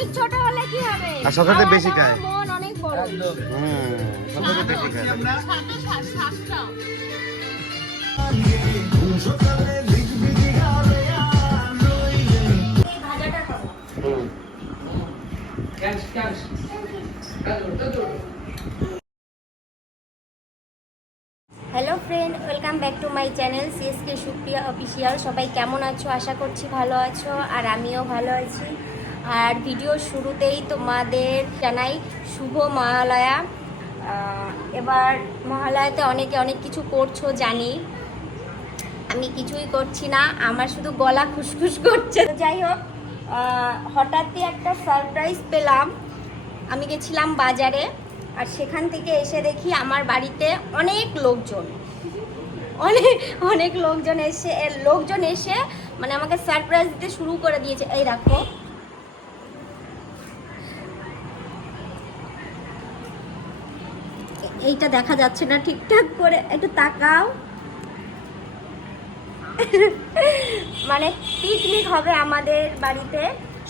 Picnic ছোট হলে কি হবে? আর বেশি খায়। মন অনেক বড়। হুম সবথেকে বেশি খায়। Hello friend welcome back to my channel CSK Supriya official সবাই কেমন আছো? আশা করছি ভালো আছো আর আমিও ভালো আছি। আর ভিডিও শুরুতেই তোমাদের জানাই শুভ মহালয়া। এবার মহালয়াতে অনেকে অনেক কিছু করছ, জানি। আমি কিছুই করছি না, আমার শুধু গলা খুসখুস করছে। যাই হোক হঠাৎই একটা সারপ্রাইজ পেলাম। আমি গেছিলাম বাজারে আর সেখান থেকে এসে দেখি আমার বাড়িতে অনেক লোকজন। অনেক অনেক লোকজন এসে লোকজন এসে মানে আমাকে সারপ্রাইজ দিতে শুরু করে দিয়েছে। এই দেখো এইটা দেখা যাচ্ছে না ঠিকঠাক করে, একটু তাকাও। মানে পিকনিক হবে আমাদের বাড়িতে।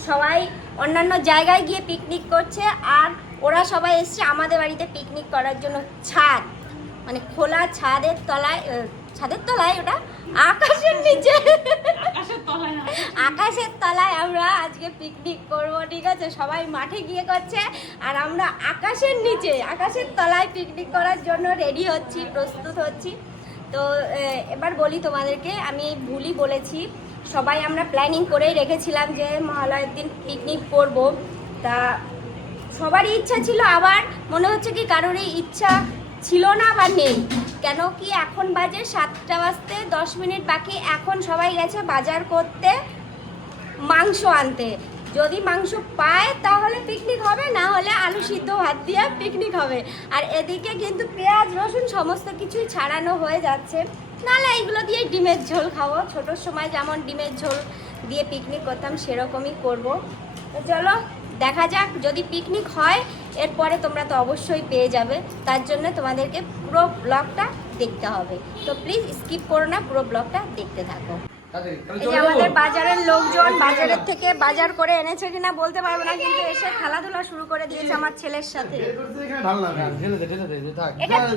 সবাই অন্যান্য জায়গায় গিয়ে পিকনিক করছে আর ওরা সবাই এসছে আমাদের বাড়িতে পিকনিক করার জন্য ছাদ। মানে খোলা ছাদের তলায় ছাদের তলায় ওটা আকাশের নিচে। আকাশের তলায় আমরা আজকে পিকনিক করব, ঠিক আছে? সবাই মাঠে গিয়ে করছে, আর আমরা আকাশের নিচে, আকাশের তলায় পিকনিক করার জন্য রেডি হচ্ছি, প্রস্তুত হচ্ছি। তো এবার বলি তোমাদেরকে, আমি ভুলই বলেছি, সবাই আমরা প্ল্যানিং করেই রেখেছিলাম যে মহালয়ের দিন পিকনিক করব। তা, সবারই ইচ্ছা ছিল, আবার মনে হচ্ছে কি কারোরই ইচ্ছা ছিল না বা নেই। কেন কি এখন বাজে সাতটা বাজতে দশ মিনিট বাকি, এখন সবাই গেছে বাজার করতে মাংস আনতে। যদি মাংস পায় তাহলে পিকনিক হবে, না হলে আলু সিদ্ধ ভাত দিয়ে পিকনিক হবে। আর এদিকে কিন্তু পেঁয়াজ, রসুন সমস্ত কিছুই ছাড়ানো হয়ে যাচ্ছে। নাহলে এইগুলো দিয়ে ডিমের ঝোল খাব। ছোটোর সময় যেমন ডিমের ঝোল দিয়ে পিকনিক করতাম, সেরকমই করব। চলো, দেখা যাক, যদি পিকনিক হয় এরপরে তোমরা তো অবশ্যই পেয়ে যাবে। তার জন্য তোমাদেরকে পুরো ব্লগটা দেখতে হবে। তো প্লিজ স্কিপ করো না পুরো ব্লগটা দেখতে থাকো। এই আমাদের বাজারের লোকজন বাজারের থেকে বাজার করে এনেছে কিনা বলতে পারব না কিন্তু এসে খেলাধুলা শুরু করে দিয়েছে আমার ছেলের সাথে। থাক।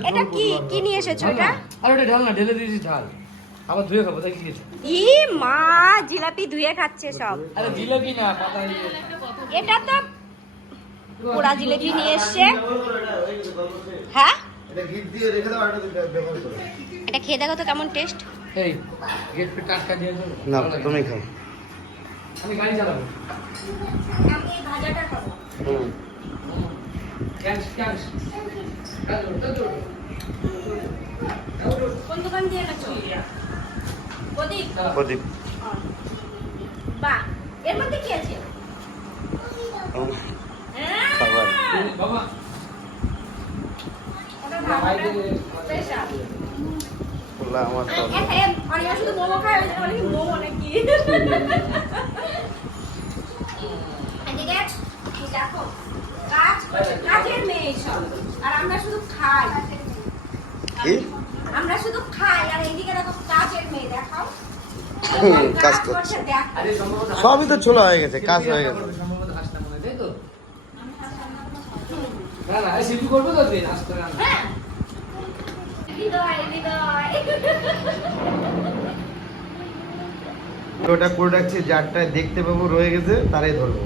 এটা কি কি নিয়ে এসেছ এটা? আর ওটা ঢাল না ঢেলে দিয়েছি ঢাল। আবার ধুয়ে খাব দেখি গেছে? ই মা জিলাপি ধুয়ে খাচ্ছে সব। আরে জিলাপি না এটা তো পোড়া জিলেপি নিয়ে এসছে। হ্যাঁ? এটা ঘি দিয়ে রেখে দাও আর এটা ব্যবহার করো। এটা খেয়ে দেখো তো কেমন টেস্ট এই গেট পে টাটকা দিয়ে না তুমি খাও। আমি গাড়ি চালাবো। আমি ভাজাটা খাব। হুম। Cash cash. কোন দোকান দিয়ে এনেছো? প্রদীপ? প্রদীপ। বাহ এর মধ্যে কি আছে? হ্যাঁ? আমার শুধু মোমো খায় ওই জন্য অনেক মোমো নাকি? দেখো কাজ কাজের মেয়ে সব। আর আমরা শুধু খাই। আমরা শুধু খাই আর এইদিকে দেখো কাজের মেয়ে দেখাও। কাজ করছে। সবই তো ছোলা হয়ে গেছে কাজ হয়ে গেছে সম্ভবত হাসটা মনে হয়, তাই তো না না এই সিদ্ধু করব তো দিন হাসতে না। হ্যাঁ। ওটা করে রাখছি যারটা দেখতে পাবো রয়ে গেছে তারাই ধরবো।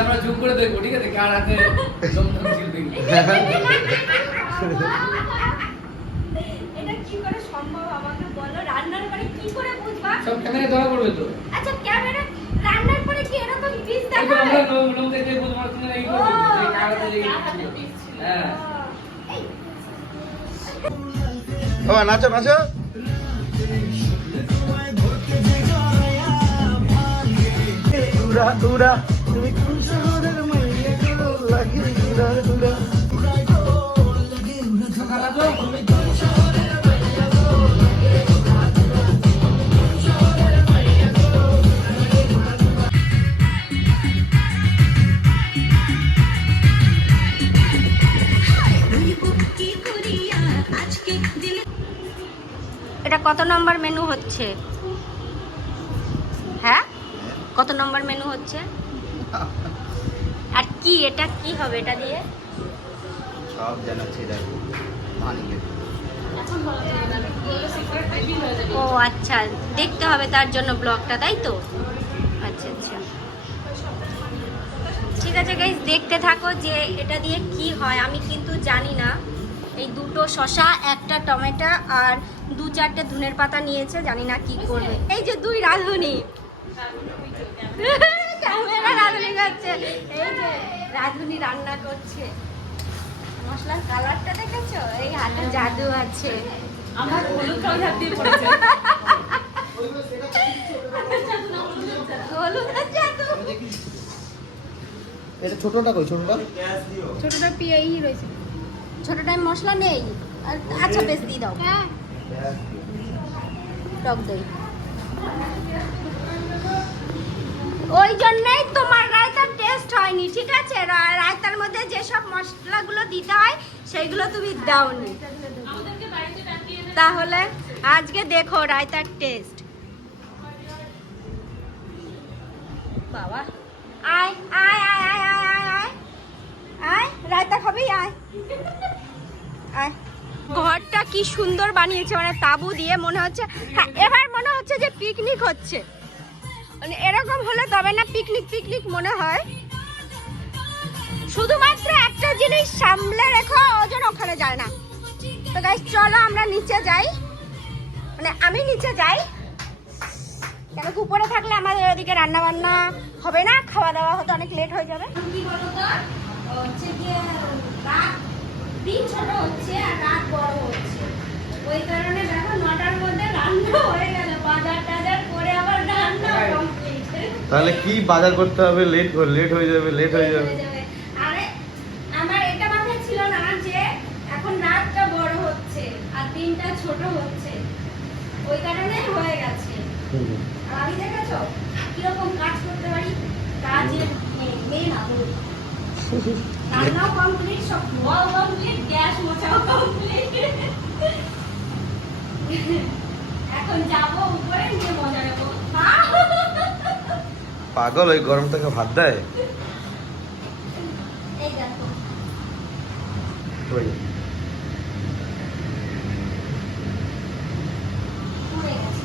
আমরা জুম করে দেখব ঠিক আছে? কার হাতে এটা কি করে সম্ভব আমাকে বলো? রান্নার পরে কি করে বুঝবা? সব ক্যামেরায় ধরা পড়বে তো। আচ্ছা ক্যামেরা রান্নার পরে কি এরকম পিস এই তো দেখাবে আমরা লোক লোক দেখে বুঝব না তুমি এই করবে এই কার হাতে লেগে ছিল হ্যাঁ। নাচো নাচো। উড়া উড়া তুমি কোন শহরের মাইয়া গো? লাগে উড়া এটা কত নম্বর মেনু হচ্ছে? হ্যাঁ? কত নম্বর মেনু হচ্ছে? আর কি এটা কি হবে এটা দিয়ে? সব মানিয়ে ও আচ্ছা। দেখতে হবে তার জন্য ব্লগটা তাই তো? আচ্ছা আচ্ছা। ঠিক আছে গাইজ দেখতে থাকো যে এটা দিয়ে কি হয়। আমি কিন্তু জানি না। এই দুটো শশা একটা টমেটো আর দু চারটে ধুনের পাতা নিয়েছে জানি না কি করবে। এই যে দুই রাঁধুনি। ক্যামেরা রাঁধুনি করছে এই যে রাঁধুনি রান্না করছে। মশলার কালারটা দেখেছ? এই হাতে জাদু আছে। আমার হলুদ কালার দিয়ে পড়েছে জাদু। এটা ছোটটা কই? ছোটটা? ছোটটা পিয়াই রয়েছে। ছোটটায় মশলা নেই। আর আচ্ছা বেশ দিয়ে দাও। হ্যাঁ। ওই জন্যই তোমার রায়তার টেস্ট হয়নি, ঠিক আছে? রায়তার মধ্যে যেসব মশলাগুলো দিতে হয়, সেইগুলো তুমি দাওনি। তাহলে আজকে দেখো রায়তার টেস্ট বাবা। আয় আয় আয় আয় আয় আয়। আয়, রায়তা খাবি? আয়। আয়। ঘরটা কি সুন্দর বানিয়েছে মানে তাবু দিয়ে মনে হচ্ছে। হ্যাঁ এবার মনে হচ্ছে যে পিকনিক হচ্ছে। মানে এরকম হলে তবে না পিকনিক পিকনিক মনে হয়। শুধুমাত্র একটা জিনিস সামলে রেখো, ওজন ওখানে যায় না। তো গাইস চলো আমরা নিচে যাই। মানে আমি নিচে যাই। কেন কি উপরে থাকলে আমাদের ওদিকে রান্না বান্না হবে না, খাওয়া দাওয়া হতে অনেক লেট হয়ে যাবে। কি হচ্ছে রাত দিন ছোট হচ্ছে আর রাত বড় হচ্ছে। ওই কারণে দেখো নটার মধ্যে রান্না হয়ে গেল বাজার টাজার করে আবার রান্না কমপ্লিট তাহলে কি বাজার করতে হবে? লেট লেট হয়ে যাবে লেট হয়ে যাবে। আরে আমার এটা মাথায় ছিল না যে এখন রাতটা বড় হচ্ছে আর দিনটা ছোট হচ্ছে। ওই কারণে হয়ে গেছে। আর আমি দেখেছ? কীরকম কাজ করতে পারি? কাজের মেয়ে- না। রান্নাও কমপ্লিট সব ধোয়াও কমপ্লিট গ্যাস মোছাও কমপ্লিট এখন যাব উপরে নিয়ে মজা নেব। পাগল ওই গরম থেকে ভাত দেয়? এই দেখো ওই পুড়ে গেছে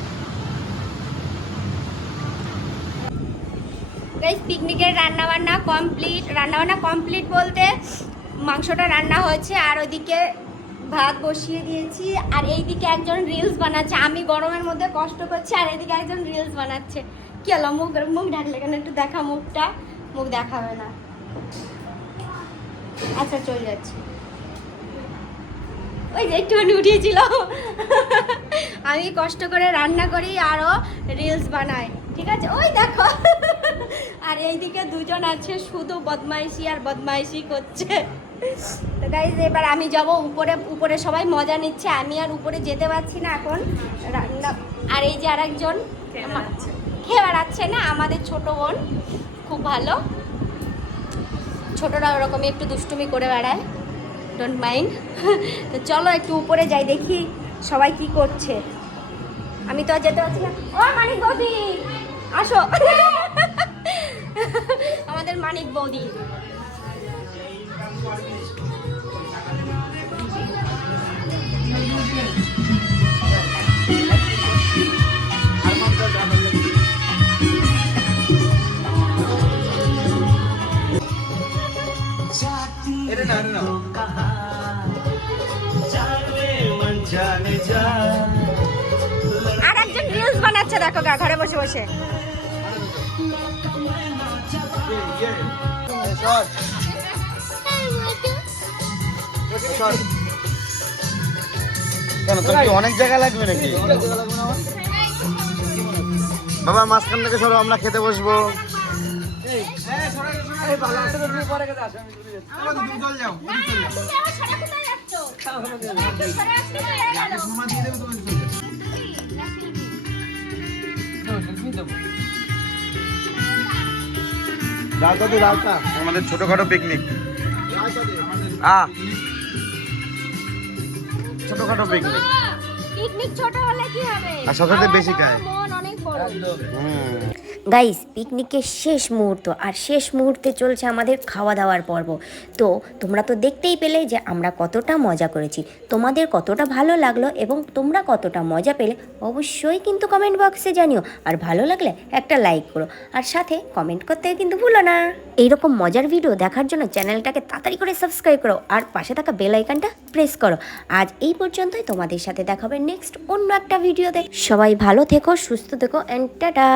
গাইস পিকনিকের রান্না বান্না কমপ্লিট রান্না বান্না কমপ্লিট বলতে মাংসটা রান্না হয়েছে আর ওইদিকে ভাত বসিয়ে দিয়েছি। আর এইদিকে একজন রিলস বানাচ্ছে। আমি গরমের মধ্যে কষ্ট করছি, আর এদিকে একজন রিলস বানাচ্ছে। কি হলো? মুখ মুখ ঢাকলে কেন? একটু দেখা মুখটা। মুখ দেখাবে না। আচ্ছা চলে যাচ্ছি। ওই যে একটুখানি উঠিয়েছিল। আমি কষ্ট করে রান্না করি, আরও রিলস বানাই। ঠিক আছে? ওই দেখো। আর এইদিকে দুজন আছে শুধু বদমাইশি আর বদমাইশি করছে। তো গাইজ এবার আমি যাব উপরে উপরে সবাই মজা নিচ্ছে আমি আর উপরে যেতে পারছি না এখন। রান্না আর এই যে আরেকজন খেয়ে বেড়াচ্ছে। না আমাদের ছোট বোন খুব ভালো। ছোটরা ওরকমই একটু দুষ্টুমি করে বেড়ায় ডোন্ট মাইন্ড তো চলো একটু উপরে যাই দেখি সবাই কি করছে। আমি তো আর যেতে পারছি না। ও মানিক বৌদি আসো। আমাদের মানিক বৌদি। এটা না এটা না। আর একজন রিলস বানাচ্ছে দেখো গা ঘরে বসে বসে। কেন তোর কি অনেক জায়গা লাগবে নাকি বাবা মাঝখান থেকে সরো আমরা খেতে বসবো আমাদের ছোটখাটো পিকনিক আ ছোটখাটো পিকনিক পিকনিক ছোট হলে কি হবে? আর বেশি খায়। মন অনেক বড়। হুম। গাইস পিকনিকের শেষ মুহূর্ত আর শেষ মুহূর্তে চলছে আমাদের খাওয়া দাওয়ার পর্ব। তো তোমরা তো দেখতেই পেলে যে আমরা কতটা মজা করেছি। তোমাদের কতটা ভালো লাগল এবং তোমরা কতটা মজা পেলে অবশ্যই কিন্তু কমেন্ট বক্সে জানিও। আর ভালো লাগলে একটা লাইক করো। আর সাথে কমেন্ট করতে কিন্তু ভুলো না। এইরকম মজার ভিডিও দেখার জন্য চ্যানেলটাকে তাড়াতাড়ি করে সাবস্ক্রাইব করো। আর পাশে থাকা বেল আইকনটা প্রেস করো। আজ এই পর্যন্তই। তোমাদের সাথে দেখাবে নেক্সট অন্য একটা ভিডিওতে সবাই ভালো থেকো সুস্থ থেকো অ্যান্ড টাটা